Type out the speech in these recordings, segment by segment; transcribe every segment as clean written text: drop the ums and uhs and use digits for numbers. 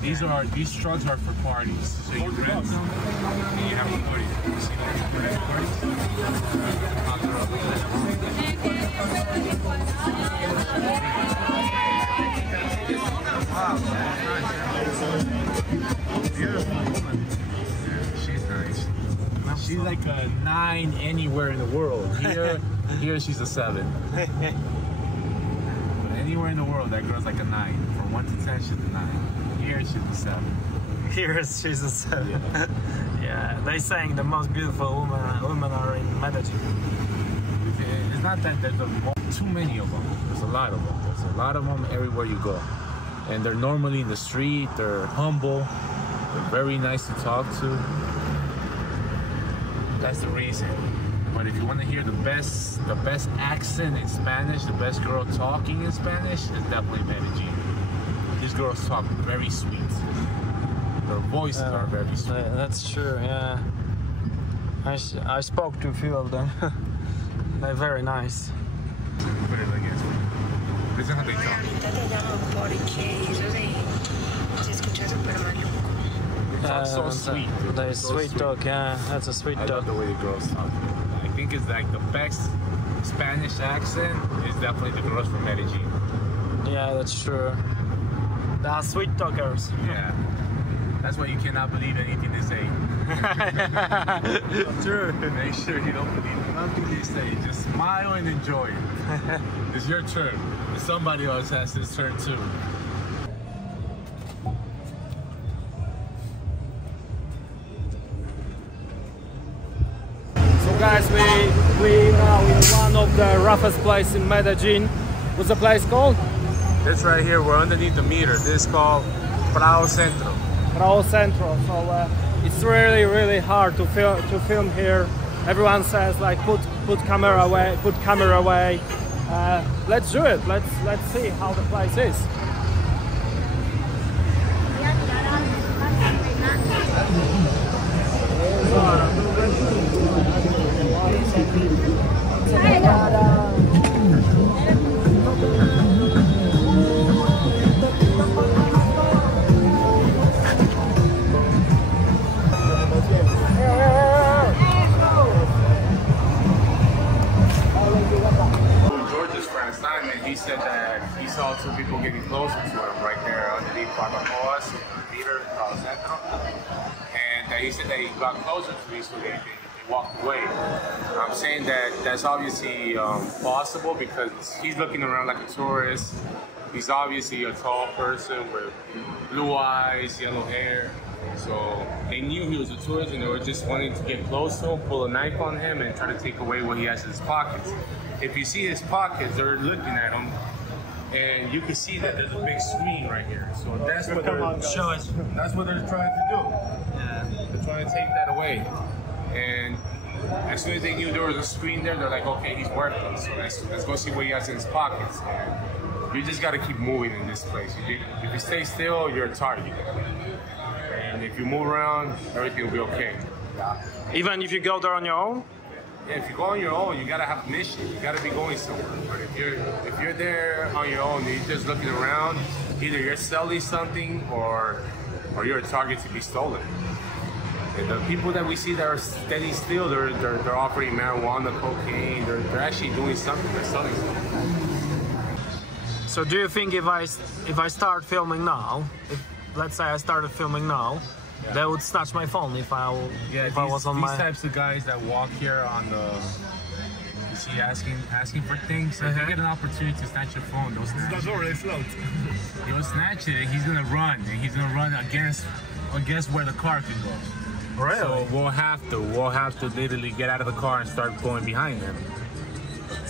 These trucks are for parties. So you rent them and you have a party. You see that? Wow, nice. Beautiful woman. Yeah, she's nice. She's like a 9 anywhere in the world. Here she's a 7. But anywhere in the world, that girl's like a 9. From 1 to 10, she's a 9. Here she's a 7. Here she's a 7. Yeah. Yeah, they saying the most beautiful women are in Medellin. It's not that there's too many of them. There's a lot of them. There's a lot of them everywhere you go. And they're normally in the street. They're humble. They're very nice to talk to. That's the reason. But if you want to hear the best accent in Spanish, the best girl talking in Spanish, is definitely Medellin. These girls talk very sweet. Their voices are very sweet. That's true, yeah. I spoke to a few of them. They're very nice. Put it like this. This is how they talk. They talk so sweet. They sweet talk, yeah. That's a sweet talk. I love the way the girls talk. I think it's like the best Spanish accent is definitely the girls from Medellin. Yeah, that's true. They are sweet talkers. Yeah. That's why you cannot believe anything they say. True. Make sure you don't believe nothing they say. Just smile and enjoy it. It's your turn. And somebody else has his turn too. So guys, we now in one of the roughest places in Medellin. What's the place called? This right here, we're underneath the meter. This is called Prado Centro. Prado Centro. So it's really hard to film here. Everyone says like put camera away, put camera away. Let's do it. Let's see how the place is. He said that he saw 2 people getting closer to him right there underneath Barbacoas, Peter, Centro. And he said that he got closer to these 2 they walked away. I'm saying that that's obviously possible because he's looking around like a tourist. He's obviously a tall person with blue eyes, yellow hair. So they knew he was a tourist and they were just wanting to get close to him, pull a knife on him and try to take away what he has in his pockets. If you see his pockets, they're looking at him and you can see that there's a big screen right here. So that's what they're That's what they're trying to do. Yeah. They're trying to take that away. And as soon as they knew there was a screen there, they're like, okay, he's worthless. So let's go see what he has in his pockets. And you just got to keep moving in this place. If you stay still, you're a target. And if you move around, everything will be okay. Even if you go there on your own? Yeah, if you go on your own, you gotta have a mission. You gotta be going somewhere. But if you're there on your own, you're just looking around. Either you're selling something or you're a target to be stolen. And the people that we see that are standing still, they're offering marijuana, cocaine. They're actually doing something. They're selling something. So do you think if I start filming now, let's say I started filming now, yeah, they would snatch my phone if I was on these types of guys that walk here on the, you see, asking for things. If you get an opportunity to snatch your phone, they'll snatch it. He'll snatch it and he's gonna run. And he's gonna run against where the car can go. Really? So we'll have to literally get out of the car and start going behind him.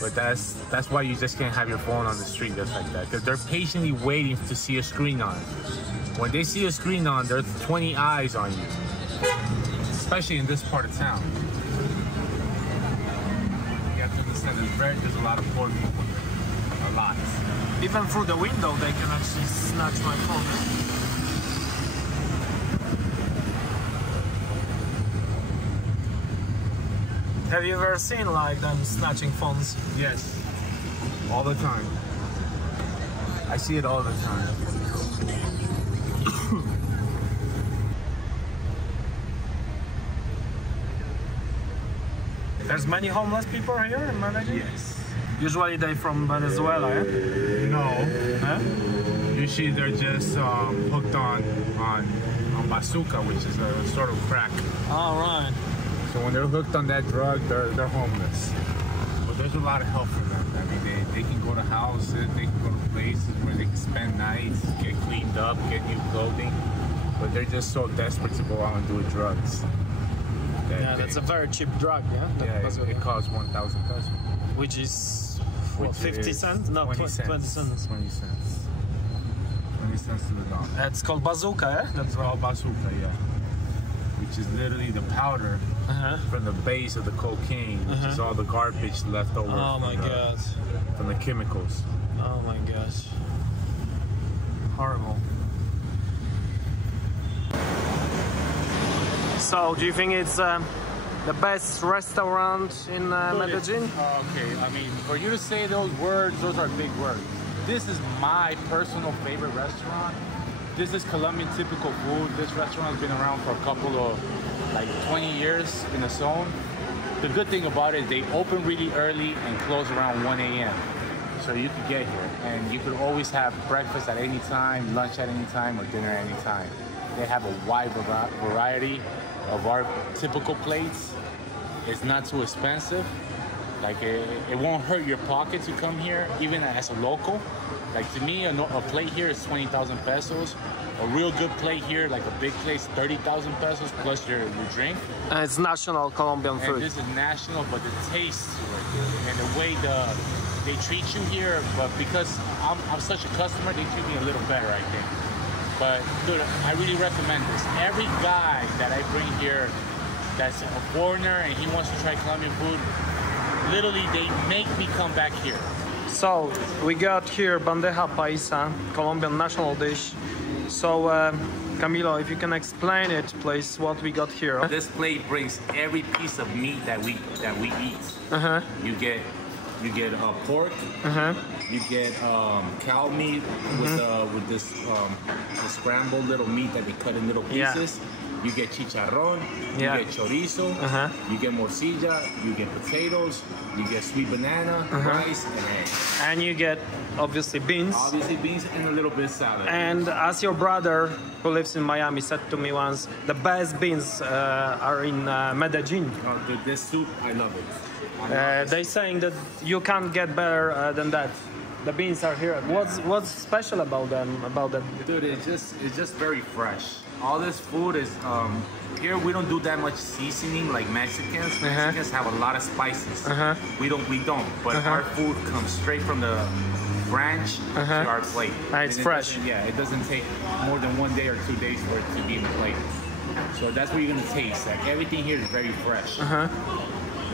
But that's why you just can't have your phone on the street just like that. Because they're patiently waiting to see a screen on. When they see a screen on, there's 20 eyes on you. Especially in this part of town. You have to understand there's a lot of poor people here. A lot. Even through the window they can actually snatch my phone. Have you ever seen like them snatching phones? Yes. All the time. I see it all the time. There's many homeless people here in Medellin? Yes. Usually they from Venezuela, yeah? No. Huh? Usually they're just hooked on bazooka, which is a sort of crack. All right. So when they're hooked on that drug, they're homeless. But there's a lot of help for them. I mean, they can go to houses, they can go to places where they can spend nights, get cleaned up, get new clothing. But they're just so desperate to go out and do drugs. Yeah, that's a very cheap drug, yeah? Yeah, it costs 1,000 pesos. Which is, what, 50 cents? No, 20 cents. 20 cents. 20 cents. 20 cents to the dollar. That's called bazooka, yeah? That's called bazooka, yeah. Which is literally the powder from the base of the cocaine, which is all the garbage left over from the chemicals. Oh my gosh. Horrible. So, do you think it's the best restaurant in Medellin? Okay, I mean, for you to say those words, those are big words. This is my personal favorite restaurant. This is Colombian typical food. This restaurant has been around for a couple of, like 20 years in the zone. The good thing about it is they open really early and close around 1 a.m. So you could get here and you could always have breakfast at any time, lunch at any time, or dinner at any time. They have a wide variety of our typical plates. It's not too expensive. Like it won't hurt your pocket to come here, even as a local. Like to me, a plate here is 20,000 pesos. A real good plate here, like a big plate, 30,000 pesos plus your drink. And it's national Colombian food. And this is national, but the taste and the way they treat you here, but because I'm such a customer, they treat me a little better, I think. But dude, I really recommend this. Every guy that I bring here that's a foreigner and he wants to try Colombian food, literally they make me come back here. So we got here bandeja paisa, Colombian national dish. So Camilo, if you can explain it, please, what we got here. This plate brings every piece of meat that we eat. You get pork. You get cow meat with this scrambled little meat that they cut in little pieces. Yeah. You get chicharrón, you get chorizo, you get morcilla, you get potatoes, you get sweet banana, rice, and eggs. And you get, obviously, beans. Obviously beans and a little bit of salad. And as your brother, who lives in Miami, said to me once, the best beans are in Medellin. This soup, I love it. They're saying that you can't get better than that. The beans are here. What's special about them? About that? Dude, it's just very fresh. All this food is here. We don't do that much seasoning like Mexicans. Mexicans have a lot of spices. We don't. But our food comes straight from the branch to our plate. It's fresh. It doesn't take more than 1 day or 2 days for it to be in the plate. So that's what you're gonna taste. Like everything here is very fresh.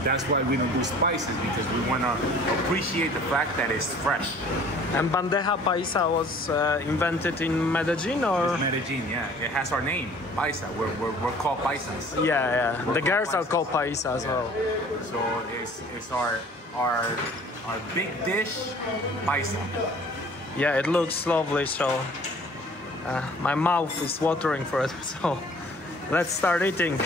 That's why we don't do spices, because we want to appreciate the fact that it's fresh. And bandeja paisa was invented in Medellin, or? It's Medellin, yeah. It has our name, paisa. We're called paisans. Yeah. The girls are called paisa as well. So it's our big dish, paisa. Yeah, it looks lovely. So my mouth is watering for it. So. Let's start eating.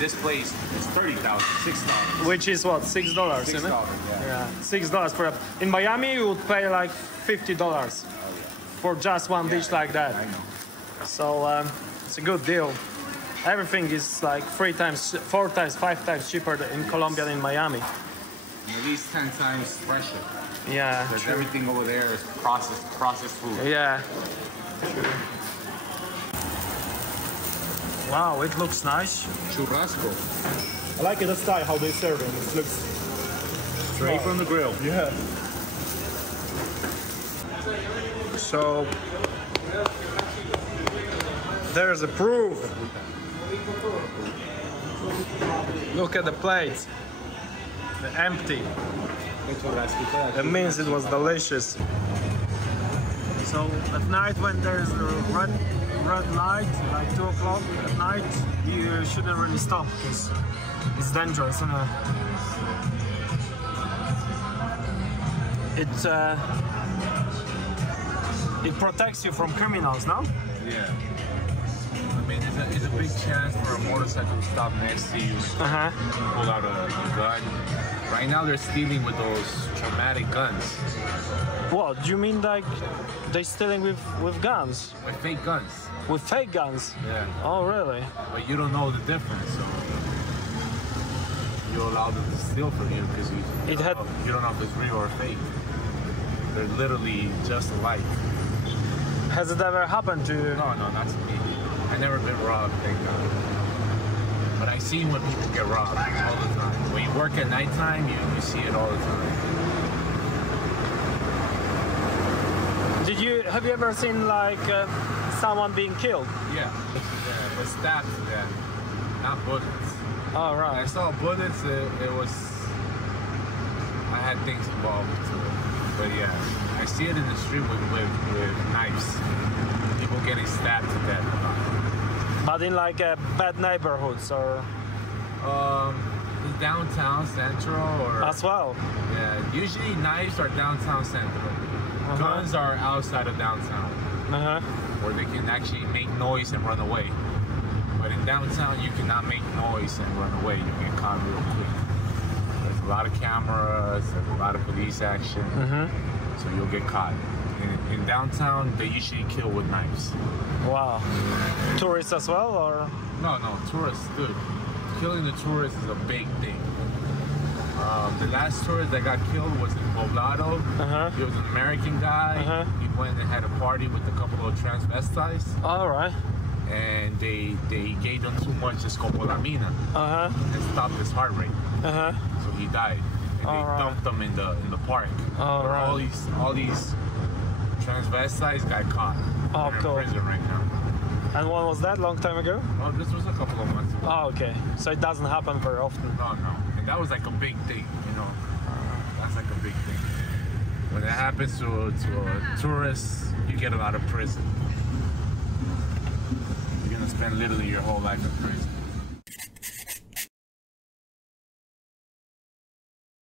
This place is $30,000, $6. Which is what, $6, isn't it? Yeah. $6 for in Miami you would pay like $50 for just one dish like that. I know. So it's a good deal. Everything is like 3 times, 4 times, 5 times cheaper in Colombia than in Miami. At least 10 times fresher. Yeah. Because everything over there is processed food. Yeah. True. Wow, it looks nice. Churrasco. I like the style how they serve it. It looks straight from the grill. Yeah. So there's a proof. Look at the plates. They're empty. It means it was delicious. So at night when there's a red light, like 2 o'clock at night, you shouldn't really stop because it's dangerous, isn't it? It protects you from criminals, no? Yeah. I mean, it's a a big chance for a motorcycle to stop next to you, pull out a gun. Right now they're stealing with those traumatic guns. What, do you mean like they're stealing with guns? With fake guns. With fake guns? Yeah. Oh, really? But you don't know the difference, so you allow them to steal from you because you don't know if it's real or fake. They're literally just alike. Has it ever happened to you? No, not to me. I've never been robbed, thank God. But I see when people get robbed all the time. When you work at nighttime, you see it all the time. Have you ever seen like someone being killed? Yeah, but stabbed to death, not bullets. Oh, right. When I saw bullets, it was, I had things involved to it. But yeah, I see it in the street with knives. People getting stabbed to death. But in like bad neighborhoods or? Downtown central or? As well? Yeah, usually knives are downtown central. Guns are outside of downtown. Where they can actually make noise and run away. But in downtown, you cannot make noise and run away. You get caught real quick. There's a lot of cameras, there's a lot of police action, so you'll get caught. In downtown, they usually kill with knives. Wow. Tourists as well, or? No, tourists, dude. Killing the tourists is a big thing. The last tourist that got killed was in Poblado. He was an American guy. He went and had a party with a couple of transvestites. All right. And they gave them too much scopolamina and stopped his heart rate. So he died. And they dumped him in the park. All these transvestites got caught. Oh, They're cool. in prison right now. And when was that? Long time ago? Oh, this was a couple of months ago. Oh, okay. So it doesn't happen very often. No. And that was like a big thing, you know. That's like a big thing. When it happens to a tourist, you get out of prison. You're gonna spend literally your whole life in prison.